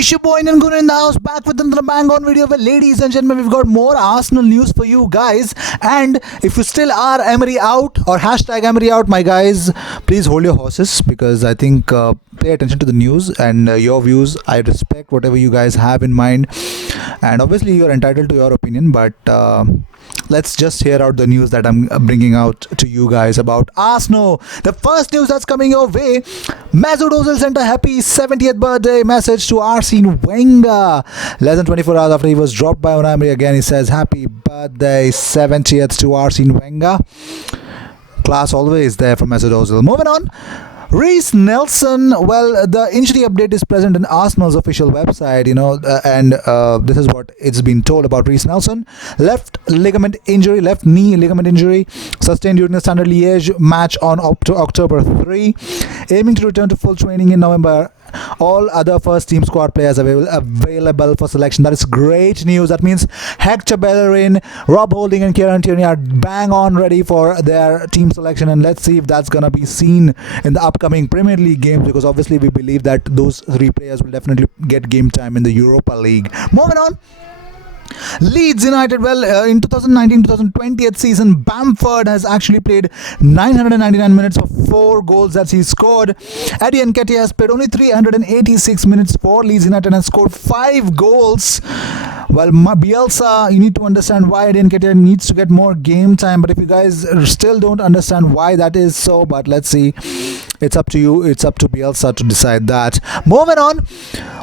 Issue Boy and Gooner in the house, back with another bang on video where, ladies and gentlemen, we've got more Arsenal news for you guys. And if you still are Emery out or hashtag Emery out, my guys, please hold your horses, because I think pay attention to the news and your views. I respect whatever you guys have in mind, and obviously you're entitled to your opinion, but let's just hear out the news that I'm bringing out to you guys about Arsenal. The first news that's coming your way: Mesut Ozil sent a happy 70th birthday message to Arsene Wenger. Less than 24 hours after he was dropped by Unai Emery again, he says happy birthday 70th to Arsene Wenger. Class always there from Mesut Ozil. Moving on. Reece Nelson, well, the injury update is present in Arsenal's official website, and this is what it's been told about Reece Nelson. Left knee ligament injury, sustained during the Standard Liège match on October 3, aiming to return to full training in November. All other first team squad players available for selection. That is great news. That means Hector Bellerin, Rob Holding and Kieran Tierney are bang on ready for their team selection, and let's see if that's going to be seen in the upcoming Premier League games, because obviously we believe that those three players will definitely get game time in the Europa League. Moving on. Leeds United, well, in 2019-2020 season, Bamford has actually played 999 minutes for 4 goals that he scored. Eddie Nketiah has played only 386 minutes for Leeds United and scored 5 goals. Well, Bielsa, you need to understand why Eddie Nketiah needs to get more game time, but if you guys still don't understand why that is so, but let's see. It's up to you. It's up to Bielsa to decide that. Moving on.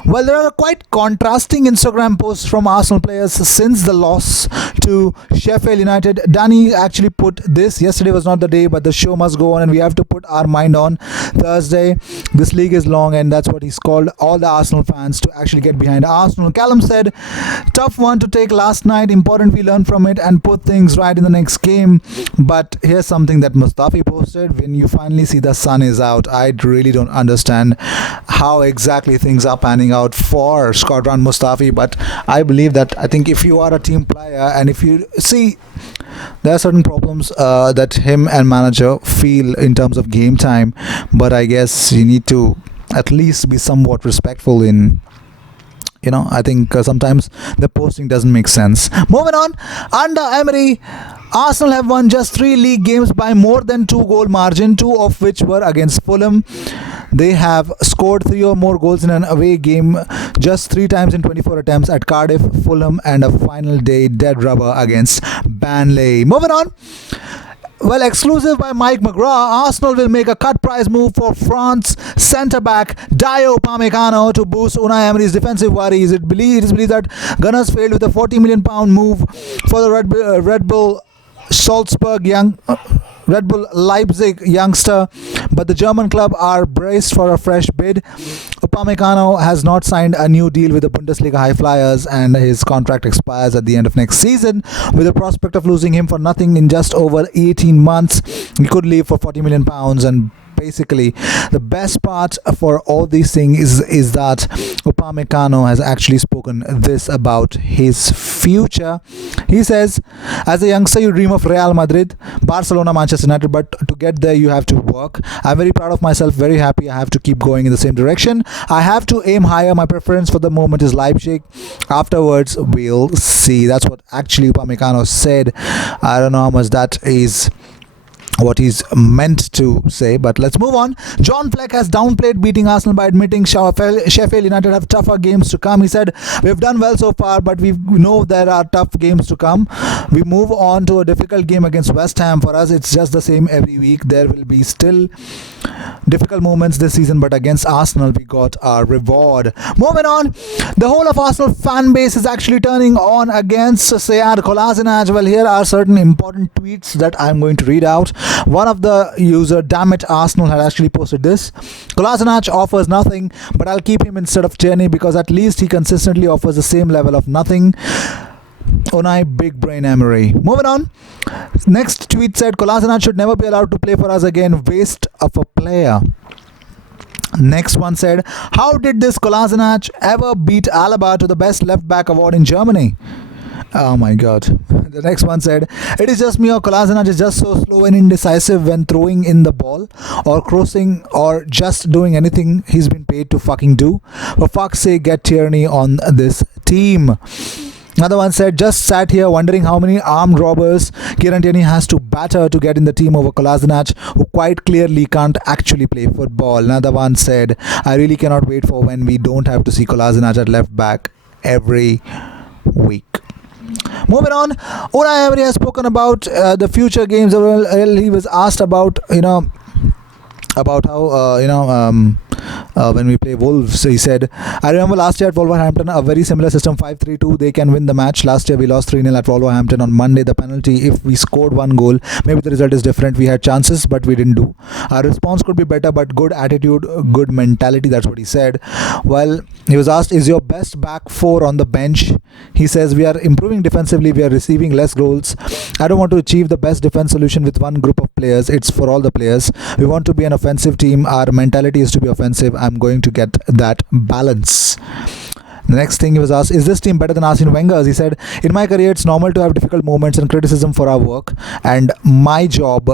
Well, there are quite contrasting Instagram posts from Arsenal players since the loss to Sheffield United. Danny actually put this. Yesterday was not the day, but the show must go on, and we have to put our mind on Thursday. This league is long, and that's what he's called all the Arsenal fans to actually get behind Arsenal. Callum said, tough one to take last night. Important we learn from it and put things right in the next game. But here's something that Mustafi posted. When you finally see the sun is out, I really don't understand how exactly things are panning out for Squadron Mustafi, but I believe that I think if you are a team player and if you see there are certain problems that him and manager feel in terms of game time, but I guess you need to at least be somewhat respectful in I think sometimes the posting doesn't make sense. Moving on, under Emery, Arsenal have won just 3 league games by more than 2-goal margin, 2 of which were against Fulham. They have scored 3 or more goals in an away game just 3 times in 24 attempts at Cardiff, Fulham, and a final day dead rubber against Burnley. Moving on. Well, exclusive by Mike McGraw, Arsenal will make a cut price move for France centre-back Dayot Upamecano to boost Unai Emery's defensive worries. It is believed that Gunners failed with a £40 million move for the Red Bull Leipzig youngster, but the German club are braced for a fresh bid. Upamecano has not signed a new deal with the Bundesliga High Flyers, and his contract expires at the end of next season. With the prospect of losing him for nothing in just over 18 months, he could leave for £40 million. And basically, the best part for all these things is that Upamecano has actually spoken this about his future. He says, as a youngster, you dream of Real Madrid, Barcelona, Manchester United, but to get there, you have to work. I'm very proud of myself, very happy. I have to keep going in the same direction. I have to aim higher. My preference for the moment is Leipzig. Afterwards, we'll see. That's what actually Upamecano said. I don't know how much that is what he's meant to say, but let's move on. John Fleck has downplayed beating Arsenal by admitting Sheffield United have tougher games to come. He said, we've done well so far, but we know there are tough games to come. We move on to a difficult game against West Ham. For us, it's just the same every week. There will be still difficult moments this season, but against Arsenal, we got our reward. Moving on, the whole of Arsenal fan base is actually turning on against Sead Kolasinac. Well, here are certain important tweets that I'm going to read out. One of the user, damn it Arsenal, had actually posted this. Kolasinac offers nothing, but I'll keep him instead of Tierney because at least he consistently offers the same level of nothing. Unai Big Brain Emery. Moving on. Next tweet said, Kolasinac should never be allowed to play for us again. Waste of a player. Next one said, how did this Kolasinac ever beat Alaba to the best left back award in Germany? Oh my god. The next one said, it is just me or Kolasinac is just so slow and indecisive when throwing in the ball or crossing or just doing anything he's been paid to fucking do. For fuck's sake, get Tierney on this team. Another one said, just sat here wondering how many armed robbers Kieran Tierney has to batter to get in the team over Kolasinac, who quite clearly can't actually play football. Another one said, I really cannot wait for when we don't have to see Kolasinac at left back every week. Moving on, Unai Emery has spoken about the future games. Well, he was asked about about how when we play Wolves, he said, I remember last year at Wolverhampton, a very similar system, 5-3-2, they can win the match. Last year we lost 3-0 at Wolverhampton on Monday. The penalty, if we scored one goal, maybe the result is different. We had chances, but we didn't do. Our response could be better, but good attitude, good mentality, that's what he said. Well, he was asked, is your best back four on the bench? He says, we are improving defensively, we are receiving less goals. I don't want to achieve the best defense solution with one group of players. It's for all the players. We want to be an offensive team. Our mentality is to be offensive. I'm going to get that balance. The next thing he was asked, is this team better than Arsene Wenger's? He said, in my career, it's normal to have difficult moments and criticism for our work. And my job,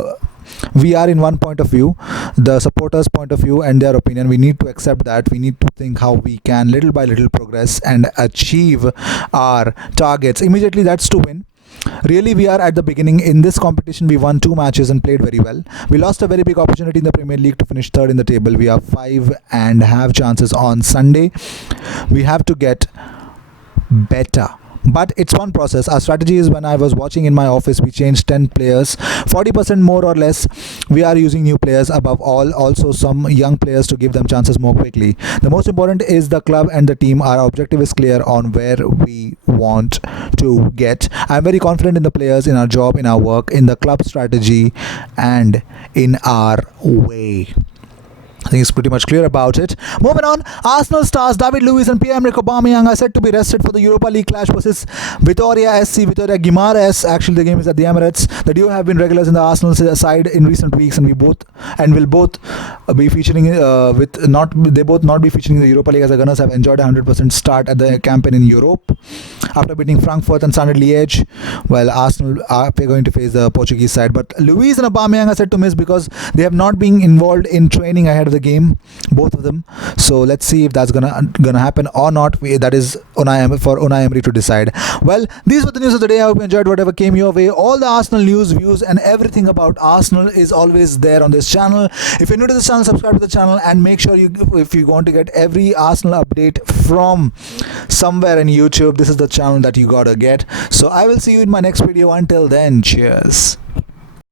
we are in one point of view, the supporters' point of view and their opinion. We need to accept that. We need to think how we can little by little progress and achieve our targets. Immediately, that's to win. Really, we are at the beginning. In this competition, we won 2 matches and played very well. We lost a very big opportunity in the Premier League to finish third in the table. We have 5 and have chances on Sunday. We have to get better. But it's one process. Our strategy is, when I was watching in my office, we changed 10 players, 40% more or less. We are using new players, above all also some young players, to give them chances more quickly. The most important is the club and the team. Our objective is clear on where we want to get. I'm very confident in the players, in our job, in our work, in the club strategy and in our way. I think it's pretty much clear about it. Moving on, Arsenal stars David Luiz and Pierre-Emerick Aubameyang are set to be rested for the Europa League clash versus Vitoria SC. Vitoria Guimarães. Actually, the game is at the Emirates. The duo have been regulars in the Arsenal side in recent weeks, and will both be featuring not be featuring in the Europa League, as the Gunners have enjoyed a 100% start at the campaign in Europe after beating Frankfurt and Standard Liège. Well, Arsenal are going to face the Portuguese side, but Luiz and Aubameyang are set to miss because they have not been involved in training ahead of the game, both of them. So let's see if that's gonna happen or not. That is for Unai Emery to decide. Well, these were the news of the day. I hope you enjoyed whatever came your way. All the Arsenal news, views and everything about Arsenal is always there on this channel. If you're new to this channel, subscribe to the channel and make sure if you want to get every Arsenal update from somewhere in YouTube, this is the channel that you gotta get. So I will see you in my next video. Until then, cheers.